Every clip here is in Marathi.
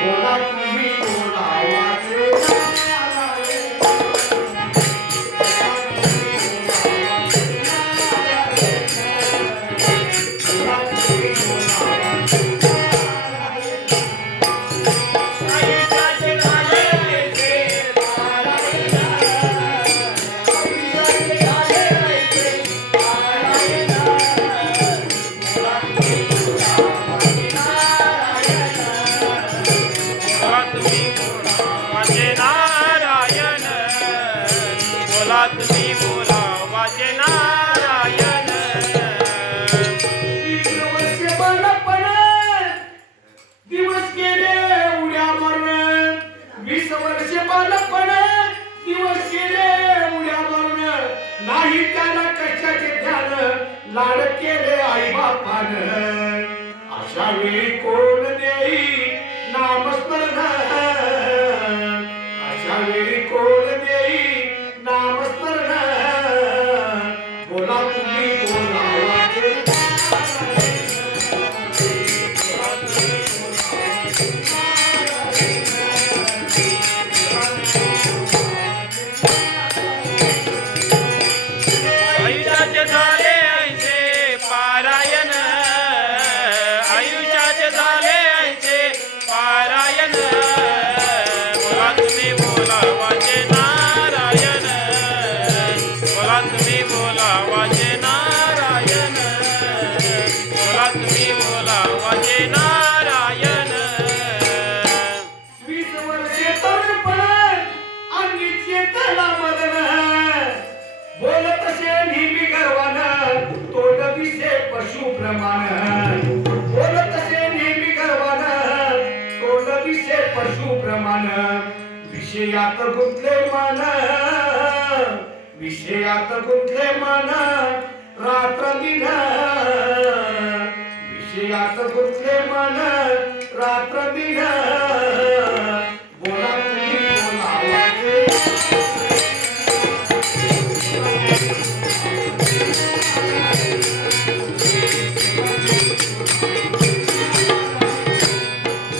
बोला तुम्ही बोला वाचे तुम्ही बोला वाचे नारायण. दिवस गेले उड्या मारून 20 वर्ष बालपण दिवस गेले उड्या मारून नाही त्याला कशाचे ध्यान लाड केले आई बापान अशा वेळी कोण देई नामस्मरण अशा वेळी कोण देई नामस्मरण बोला तुम्ही बोला वाचे आयुष्याचे झाले ऐसे पारायण. आयुष्याचे झाले ऐसे पारायण. बोला तुम्ही बोला वाचे नारायण. बोला तुम्ही बोला वाचे नारायण. बोला तुम्ही बोला वाचे नारायण. 20 वर्षे तरुणपण अंगी चेतला मदन बोलत असे नेहमी गर्वानं तोंड दिसे पशुप्रमाण बोलत असे नेहमी गर्वानं तोंड दिसे पशुप्रमाण विषयात गुंतले मन विषयात गुंतले मन रात्र दिन विषयात गुंतले मन रात्र दिन बोला तुम्ही बोला वाचे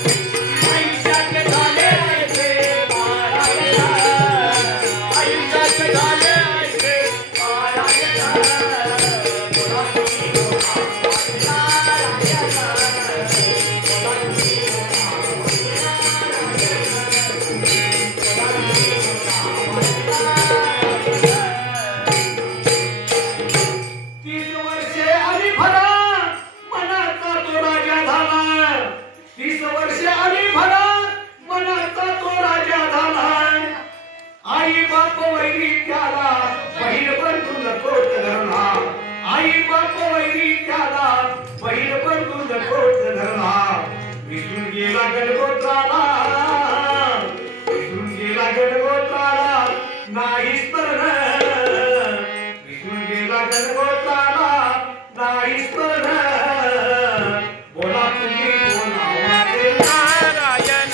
आयुष्याचे झाले ऐसे पारायण. आयुष्याचे झाले ऐसे पारायण. बोला तुम्ही बोला वाचे नारायण. बोला तुम्ही बोला वाचे नारायण. 30 वर्षे आली भरा मनाचा तो राजा झाला 30 वर्षे आली भरा मनाचा तो राजा झाला आई बाप वैरी त्याला बहीण बंधून कोट धरला आई बाप वैरी त्याला बहीण बंधून कोट धरला विसरून गेला गणगोत्राला विसरून गेला गणगोत्राला नाही स्मरण विसरून गेला गणगोत्राला नाही स्मरण बोला तुम्ही बोला वाचे नारायण.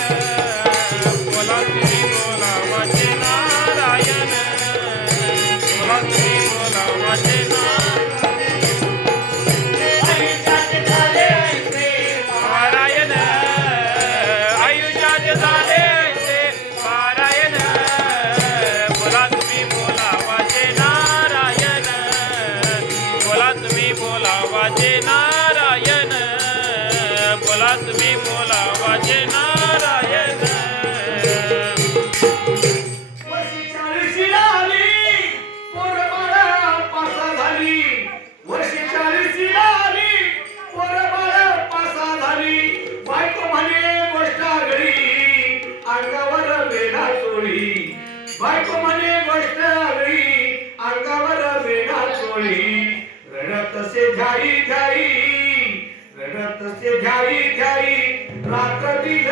बोला तुम्ही बोला वाचे नारायण. बोला तुम्ही बोला वाचे आयुष्याचे झाले ऐसे पारायण. आयुष्याचे झाले ऐसे पारायण. बोला तुम्ही बोला वाचे नारायण. बोला तुम्ही बोला वाचे नारायण. बोला तुम्ही बोला वाचे नारायण. वर्षी 40ला आली पोरबाळ पासा झाली वर्षी 40ला आली पोरबाळ पासा झाली बायको म्हणे गोष्ट आगळी अंगावर वेढा चोळी बायको म्हणे गोष्ट आगळी अंगावर वेढा चोळी रडत से ध्याई ध्याई रडत से ध्याई ध्याई रात्र दिन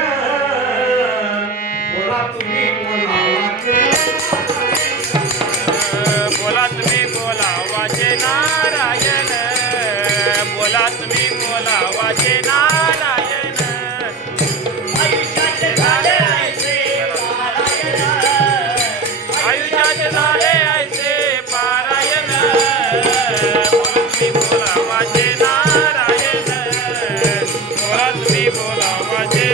बोला तुम्ही बोला वाचे बोला तुम्ही बोला वाचे नारायण. बोला तुम्ही बोला वाचे नारायण. आयुष्याचे झाले ऐसे पारायण आयुष्याचे झाले ऐसे पारायण. बोला तुम्ही बोला वाचे नारायण. बोला तुम्ही बोला वाचे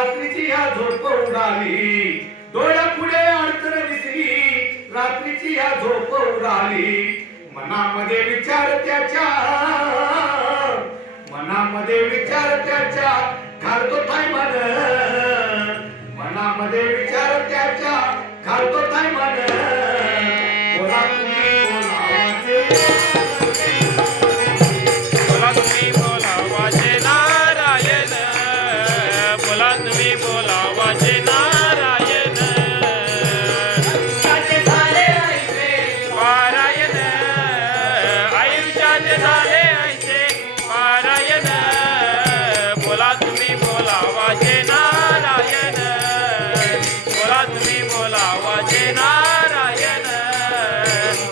रात्रीची ह्या झोप उडाली, डोळ्यापुढे अडचण दिसली, रात्रीची ह्या झोप उडाली. मनामध्ये विचार त्याच्या, मनामध्ये विचार त्याच्या घालतो थैमान, मनामध्ये विचार त्याच्या घालतो थैमान. बोला तुम्ही बोलावाचे, बोला तुम्ही बोलावाचे नारायण, बोला तुम्ही बोलावाचे नारायण. आयुष्याचे झाले ऐसे पारायण, आयुष्याचे झाले ऐसे पारायण. बोला तुम्ही बोलावाचे नारायण, बोला तुम्ही बोलावाचे नारायण,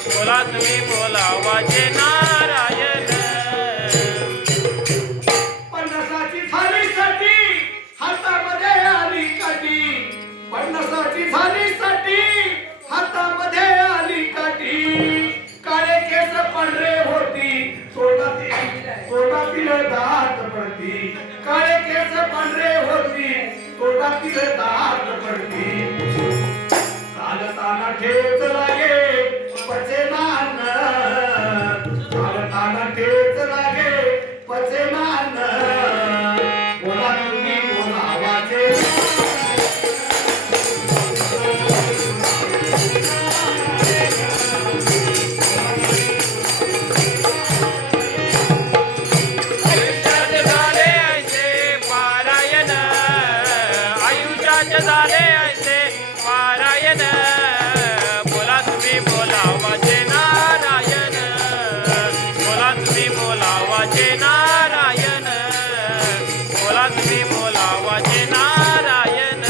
बोला तुम्ही बोलावाचे नारायण. पन्नासाची झाली साठी हातामध्ये आली काठी, पन्नासाची झाली साठी हातामध्ये आली काठी. काळे केस पांढरे होती, तोंडातील दात पडती, काळे केस पांढरे होती, तोंडातील दात पडती. चालताना ठेच लागे पचेना अन्न, चालताना ठेच लागे पचेना अन्न. बोला तुम्ही बोलावाचे, आयुष्याचे झाले ऐसे पारायण, आयुष्याचे झाले ऐसे पारायण. बोला तुम्ही बोलावाचे नारायण, बोला तुम्ही बोलावाचे नारायण, बोला तुम्ही बोलावाचे नारायण.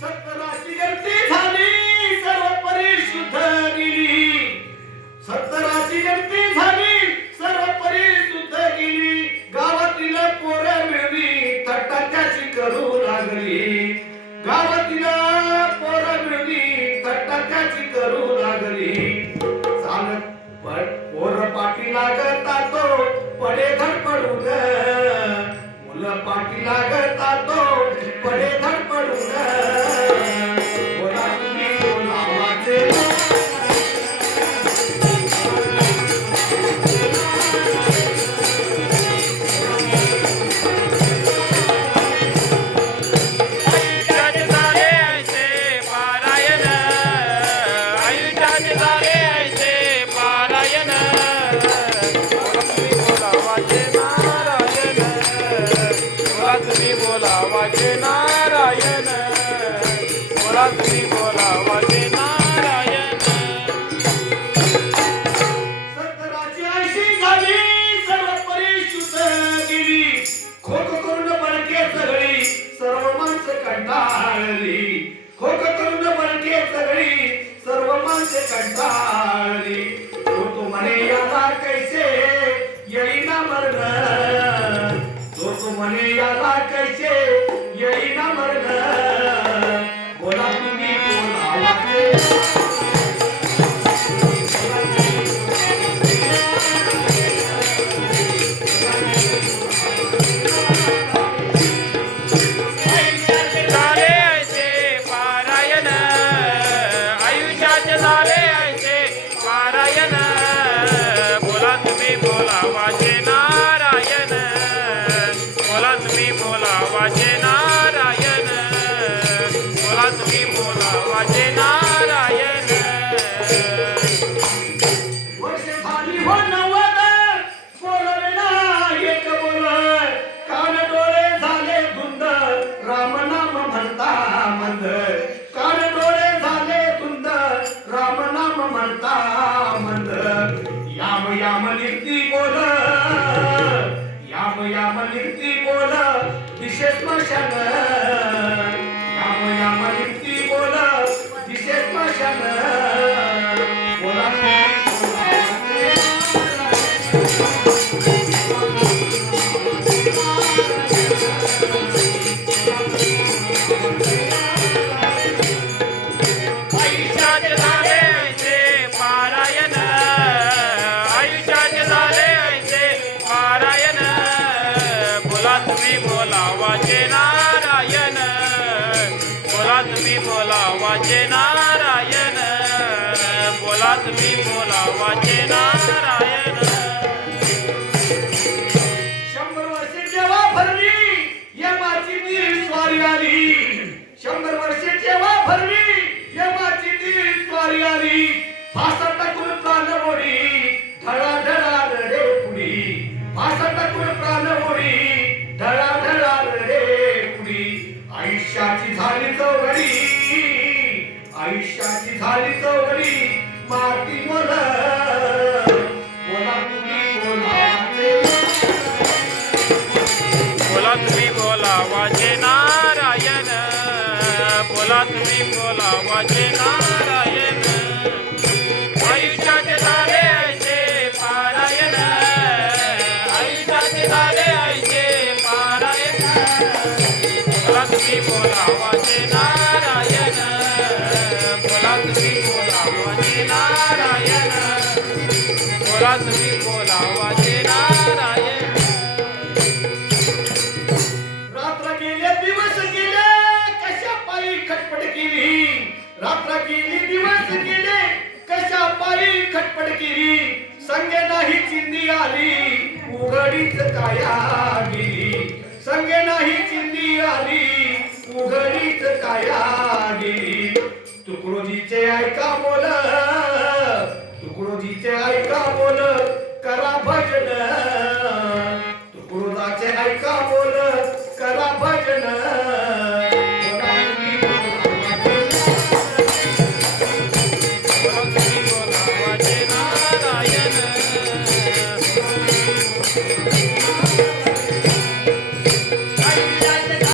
सत्तराची गलती झाली सर्व परिशुद्ध गेली, सत्तराची गलती झाली सर्व परिशुद्ध गेली. गावातील पोरं मिळवी थट्टा त्याची करू लागली, गावातील पोरं मिळवी थट्टा त्याची करू लागली. चालत पोर पाठी लागता तो पडे धडपडून, मुलं पाठी लागता तो पडे धडपडून. बोला तुम्ही बोलावाचे, आयुष्याचे झाले ऐसे पारायण, आयुष्याचे झाले ऐसे पारायण. बोला तुम्ही बोलावाचे नारायण, बोला तुम्ही बोलावाचे नारायण, बोला तुम्ही बोलावाचे नारायण. सत्तराची 80 झाली सर्व परिशुद्ध गेली, खोक करून बळके चगळी सर्व माणसं कंटाळली, खोक करून बळके चगळी सर्व माणसं कंटाळली. तो म्हणे याला कैसे येईना मरण, तो म्हणे याला कैसे येईना मरण. बोला तुम्ही बोलावाचे, आयुष्याचे झाले ऐसे पारायण, आयुष्याचे झाले ऐसे पारायण. बोला तुम्ही बोलावाचे नारायण, बोला तुम्ही बोलावाचे नारायण, बोला तुम्ही बोलावाचे नारायण. वर्ष झाली हो 90, बोलले ना एक बोल, कान डोळे झाले धुंद, राम नाम म्हणता मंद, कान डोळे झाले धुंद, राम नाम म्हणता मंद. याम याम निघती बोल, याम याम निघती बोल, दिशे स्मशान, याम याम निघती बोल, दिशे स्मशान. बोला तुम्ही आयुष्याचे झाले ऐसे पारायण, आयुष्याचे झाले ऐसे पारायण. बोला तुम्ही बोला वाचे नारायण बोला तुम्ही बोला वाचे नारायण बोला तुम्ही बोला वाचे नारायण 100 वर्षे जेव्हा भरली यमाची ती स्वारी आली 100 वर्षे जेव्हा भरली यमाची ती स्वारी आली फासा टाकून प्राणवडी धडा धडा रे पुढी फासा टाकून प्राणवडी धडा धडा रे पुढी आयुष्याची झाली चौघडी आयुष्याची झाली चौघडी माती बोला बोला तुम्ही बोला बोला तुम्ही बोला वाचे नारायण बोला तुम्ही बोला वाचे नारायण आयुष्याचे झाले ऐसे पारायण आयुष्याचे झाले ऐसे पारायण बोला तुम्ही बोला वाचे नारायण बोला तुम्ही बोला वाचे नारायण बोला तुम्ही बोला वाचे नारायण रात्र गेले दिवस गेले कशा पायी खटपट केली रात्र गेली दिवस गेले कशा पायी खटपट केली संगे नाही चिंदी आली उघडीच काया गेली संगे नाही चिंदी आली उघडीच काया गेली तुकडोजीचे ऐका बोल तुकडोजीचे ऐका बोल करा भजन तुकडोजाचे ऐका बोल करा भजन बोला तुम्ही बोला वाचे नारायण